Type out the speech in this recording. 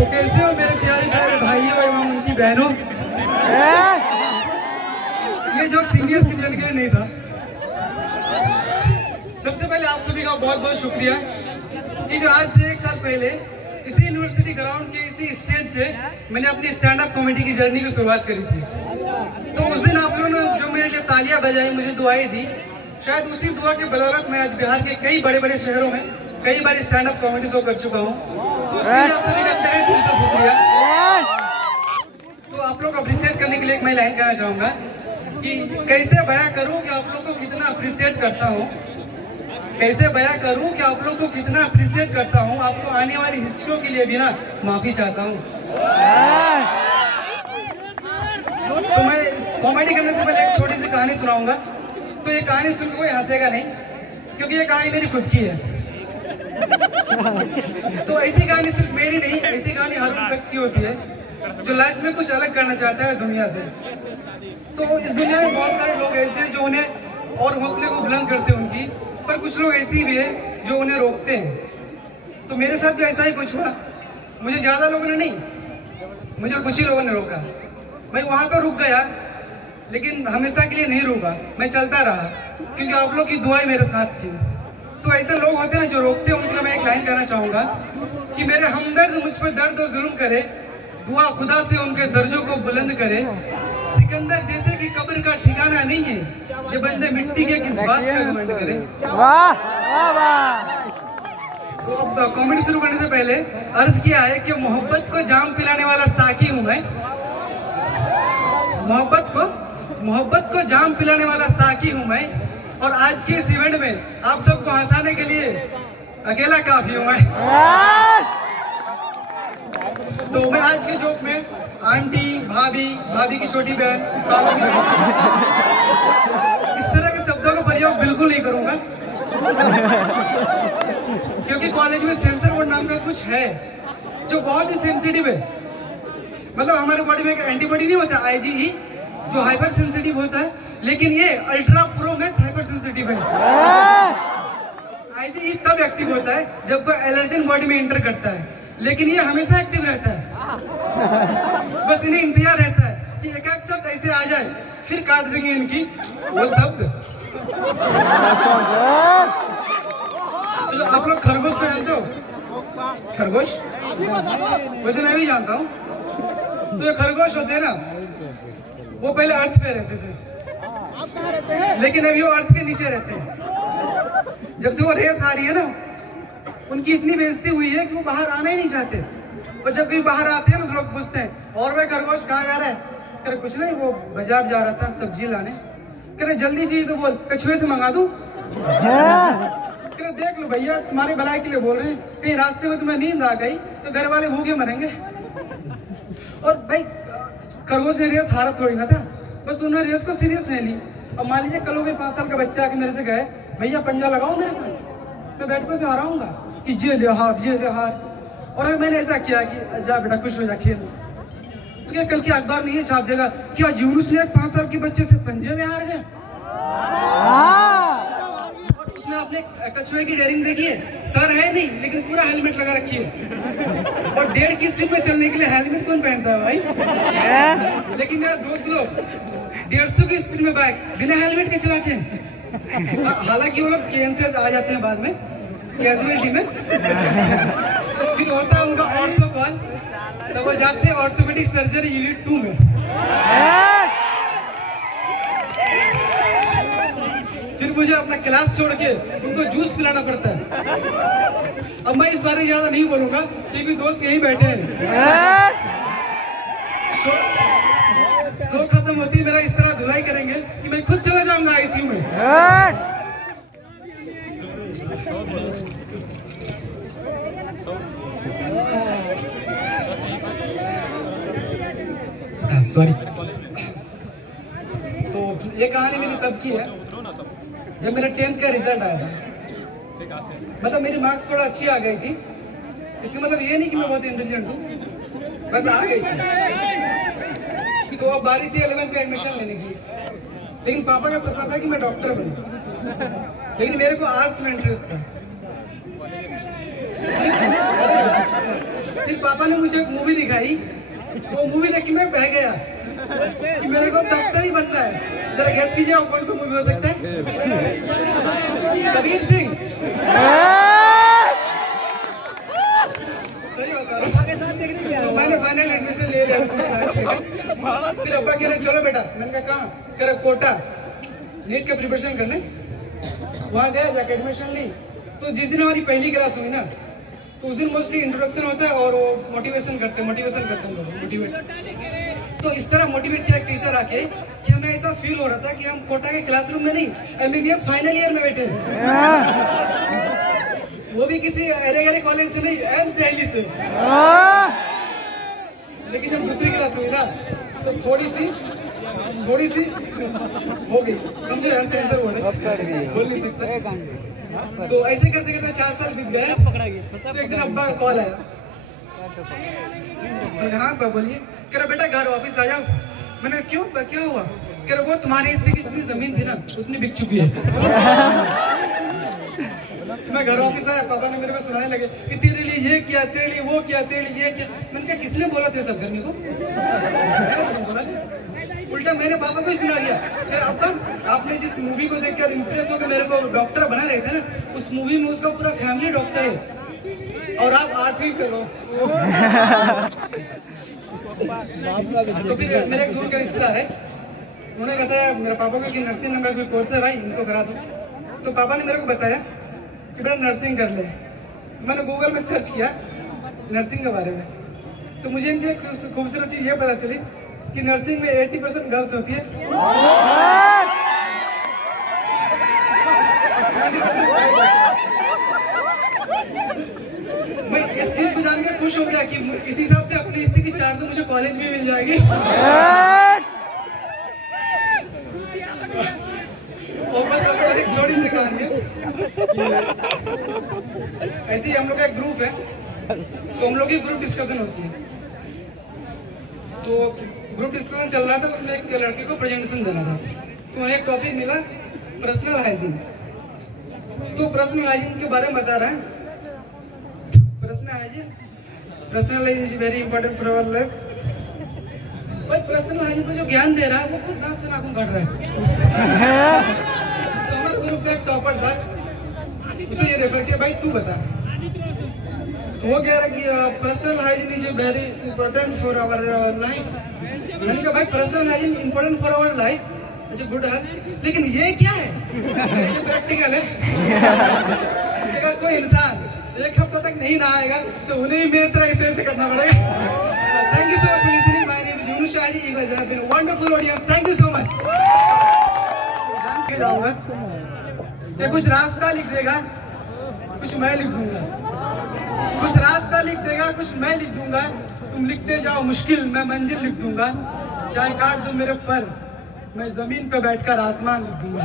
तो कैसे हो मेरे प्यारे प्यारे भाइयों एवं उनकी बहनों। ये जो सीनियर सिटीजन के लिए नहीं था। सबसे पहले आप सभी का बहुत बहुत शुक्रिया कि जो आज से 1 साल पहले इसी यूनिवर्सिटी ग्राउंड के इसी स्टेज से मैंने अपनी स्टैंड अप कॉमेडी की जर्नी की शुरुआत करी थी। तो उस दिन आप लोगों ने जो मेरे लिए तालियां बजाई, मुझे दुआएं दी, शायद उसी दुआ के बदौलत मैं आज बिहार के कई बड़े बड़े शहरों में कई बार स्टैंड अप कॉमेडी शो कर चुका हूँ। तो आप सभी का तहे दिल से शुक्रिया। तो आप लोग अप्रिशिएट करने के लिए एक मैं लाइन कहना चाहूंगा कि कैसे बयां करूं कि आप लोग को कितना अप्रिशिएट करता हूं, कैसे बयां करूं कि आप लोग को कितना अप्रिशिएट करता हूं। आपको आने वाली हिचकियों के लिए भी ना माफी चाहता हूं। तो मैं कॉमेडी करने से पहले एक छोटी सी कहानी सुनाऊंगा। तो ये कहानी सुन के कोई हंसेगा नहीं, क्योंकि ये कहानी मेरी खुद की है। तो ऐसी कहानी सिर्फ मेरी नहीं, ऐसी कहानी हर उस शख्स की होती है जो लाइफ में कुछ अलग करना चाहता है दुनिया से। तो इस दुनिया में बहुत सारे लोग ऐसे हैं जो उन्हें और हौसले को बुलंद करते हैं उनकी, पर कुछ लोग ऐसी भी है जो उन्हें रोकते हैं। तो मेरे साथ भी ऐसा ही कुछ हुआ। मुझे ज्यादा लोगों ने नहीं, मुझे कुछ ही लोगों ने रोका। मैं वहां तो रुक गया, लेकिन हमेशा के लिए नहीं रुका, मैं चलता रहा, क्योंकि आप लोग की दुआएं मेरे साथ थी। तो ऐसे लोग होते हैं ना जो रोकते हैं, उनके लिए मैं एक लाइन कहना चाहूंगा कि मेरे हमदर्द मुझ पर दर्द और जुल्म करे, दुआ खुदा से उनके दर्जों को बुलंद करे। सिकंदर जैसे कि कब्र का ठिकाना नहीं है, ये बंदे मिट्टी के किस बात का घमंड करे। वाह वाह वाह। तो अब कॉमेडी शुरू करने से पहले अर्ज किया है कि मोहब्बत को जाम पिलाने वाला साकी हूं मैं। मोहब्बत को जाम पिलाने वाला साकी हूं मैं, और आज के इस इवेंट में आप सबको हंसाने के लिए अकेला काफी हूं मैं। तो मैं आज के जोक में आंटी, भाभी की छोटी बहन, इस तरह के शब्दों का प्रयोग बिल्कुल नहीं करूंगा, क्योंकि कॉलेज में सेंसर बोर्ड नाम का कुछ है जो बहुत ही सेंसिटिव है। मतलब हमारे बॉडी में एक एंटीबॉडी नहीं होता IgE, जो हाइपर सेंसिटिव होता है, लेकिन ये ultra pro max hyper sensitive है। IgE तब एक्टिव होता है जब कोई एलर्जन बॉडी में एंटर करता है, लेकिन ये हमेशा एक्टिव रहता है। बस इन्हें इंतजार रहता है कि एक एक शब्द ऐसे आ जाए, फिर काट देंगे इनकी वो शब्द। तो आप लोग खरगोश को जानते हो? खरगोश वैसे मैं भी जानता हूँ। तो ये खरगोश होते हैं ना, वो पहले अर्थ पे रहते थे, आप कहाँ रहते हैं? लेकिन अभी वो अर्थ के नीचे रहते हैं। जब से वो रेस आ रही है ना, उनकी इतनी बेइज्जती हुई है कि वो बाहर आना ही नहीं चाहते। और जब कभी बाहर आते हैं ना तो लोग पूछते हैं, और वे खरगोश कहाँ जा रहा है? करे कुछ नहीं, वो बाजार जा रहा था सब्जी लाने। करे जल्दी चाहिए तो बोल, कछुए से मंगा दूं? करे देख लो भैया, तुम्हारी भलाई के लिए बोल रहे हैं, कहीं रास्ते में तुम्हें नींद आ गई तो घर वाले भूखे मरेंगे। और भाई खरगोश ने रेस हारा थोड़ी ना था, बस उन्होंने रेस को सीरियस नहीं ली। अब मान लीजिए कल 5 साल का बच्चा आके मेरे से कहे, भैया पंजा लगाओ मेरे साथ, मैं बैठ को से हराऊंगा कि ये ले हार। और अगर मैंने ऐसा किया कि जा बेटा खुश हो जा खेल, तो क्या कल की अखबार में ये छाप देगा कि आज यूनुस ने 5 साल के बच्चे से पंजे में हार गया? और उसमें आपने कछुए की डेयरिंग देखी है, सर है नहीं लेकिन पूरा हेलमेट लगा रखी है। और 1.5 की स्पीड में चलने के लिए हेलमेट कौन पहनता है भाई? लेकिन मेरा दोस्त लोग 150 की स्पीड में बाइक बिना हेलमेट के चलाते हैं। हालांकि वो लोग केन से आ जाते हैं बाद में कैजुअलिटी में। फिर होता है उनका ऑर्थो कॉल, तो वो जाते हैं ऑर्थोपेडिक सर्जरी यूनिट 2 में। फिर मुझे अपना क्लास छोड़ के उनको जूस पिलाना पड़ता है। अब मैं इस बारे में ज्यादा नहीं बोलूंगा क्योंकि दोस्त यहीं बैठे हैं। शो खत्म होती है, मेरा इस तरह धुलाई करेंगे कि मैं खुद चला जाऊंगा ICU में। सॉरी। तो ये कहानी मैंने तब की है जब मेरा 10th का रिजल्ट आया था। मतलब मेरी मार्क्स थोड़ा अच्छी आ गई थी, इसका मतलब ये नहीं कि मैं बहुत इंटेलिजेंट हूँ, बस आ गई थी। तो अब बारी थी 11th में एडमिशन लेने की, लेकिन पापा का सपना था कि मैं डॉक्टर बनूं, लेकिन मेरे को आर्ट्स में इंटरेस्ट था। फिर पापा ने मुझे एक मूवी दिखाई, वो मूवी देख के मैं बह गया कि मेरे को डॉक्टर ही बनना है। जरा गेस कीजिए वो कौन सा मूवी हो सकता है? कबीर सिंह। सही बता रहा हूँ। तो मैंने फाइनल एडमिशन ले लिया फिर अब्बा कह रहे चलो बेटा। मैंने कहा कहाँ? कह रहे कोटा नीट का प्रिपरेशन करने। वहाँ गया, जाकर एडमिशन ली। तो जिस दिन हमारी पहली क्लास हुई ना, तो उस दिन मोस्टली इंट्रोडक्शन होता है और वो मोटिवेशन करते हैं हम लोग, मोटिवेट। तो इस तरह मोटिवेट किया टीचर आके कि हमें ऐसा फील हो रहा था कि हम कोटा के क्लासरूम में नहीं, MBBS फाइनल ईयर में बैठे। वो भी किसी अरे कॉलेज से नहीं, एम्स दिल्ली से। लेकिन जब दूसरी क्लास हुई ना, तो थोड़ी सी हो गई, समझो यार, सेंसर बोल नहीं सकता। तो ऐसे करते करते 4 साल बीत गए। तो एक दिन अब्बा का कॉल आया। हाँ अब्बा बोलिए। कह रहा बेटा घर वापिस आ जाओ। मैंने क्यों, क्या हुआ? कह रहा वो तुम्हारे हिस्से की जितनी जमीन थी ना, उतनी बिक चुकी है। तो मैं घर वापिस आया, पापा ने मेरे को सुनाने लगे कि तेरे लिए ये किया, तेरे लिए वो किया, तेरे लिए ये किया। मैंने कहा किसने बोला तेरे सब करने को? उल्टा मैंने पापा को ही सुना दिया। फिर अब्बा आपने जिस मूवी को देखकर इंप्रेस होकर मेरे को डॉक्टर बना रहे थे ना, उस मूवी में उसका पूरा फैमिली डॉक्टर है और आप 8वीं करो। तो फिर मेरे एक दूर का रिश्तेदार है, उन्होंने बताया मेरे पापा को कि नर्सिंग नाम का कोई कोर्स है भाई, इनको करा दो। तो पापा ने मेरे को बताया कि बेटा नर्सिंग कर ले। तो मैंने गूगल में सर्च किया नर्सिंग के बारे में। तो मुझे इनकी खूबसूरत चीज ये पता चली कि नर्सिंग में 80% गर्ल्स होती है। मैं इस चीज को जानकर खुश हो गया कि इस हिसाब से अपनी स्थिति 4 तो मुझे कॉलेज भी मिल जाएगी। और बस अब एक जोड़ी से कहानी है। ऐसे ही हम लोग का एक ग्रुप है, तो हम लोग की ग्रुप डिस्कशन होती है। तो ग्रुप डिस्कशन चल रहा था, उसमें एक लड़के को प्रेजेंटेशन देना था। तो उन्हें एक टॉपिक मिला पर्सनल हाइजीन। तो पर्सनल हाइजीन के बारे में बता रहा है। Personal hygiene is very important for our life. भाई पर्सनल हाइजीन को जो ज्ञान दे रहा है वो खुद नाक से नाखून काट रहा है। तो हमारे ग्रुप का एक टॉपर था, उसे ये रेफर किया भाई तू बता। तो वो कह रहा है कि personal hygiene is very important for our life. मैंने कहा भाई personal hygiene important for our life, अच्छा गुड हेल्थ, लेकिन ये क्या है? ये प्रैक्टिकल है। अगर कोई इंसान 1 हफ्ता तक नहीं नहाएगा तो उन्हें भी मेरी तरह ऐसे करना पड़ेगा। Thank you so much for listening. My name is Yunus Shahi. You guys have been wonderful audience. Thank you so much. ये कुछ रास्ता लिख देगा, कुछ मैं लिख दूंगा। कुछ रास्ता लिख देगा, कुछ मैं लिख दूंगा। तुम लिखते जाओ मुश्किल, मैं मंजिल लिख दूंगा। चाहे काट दो मेरे पर, मैं जमीन पे बैठकर आसमान लिख दूंगा।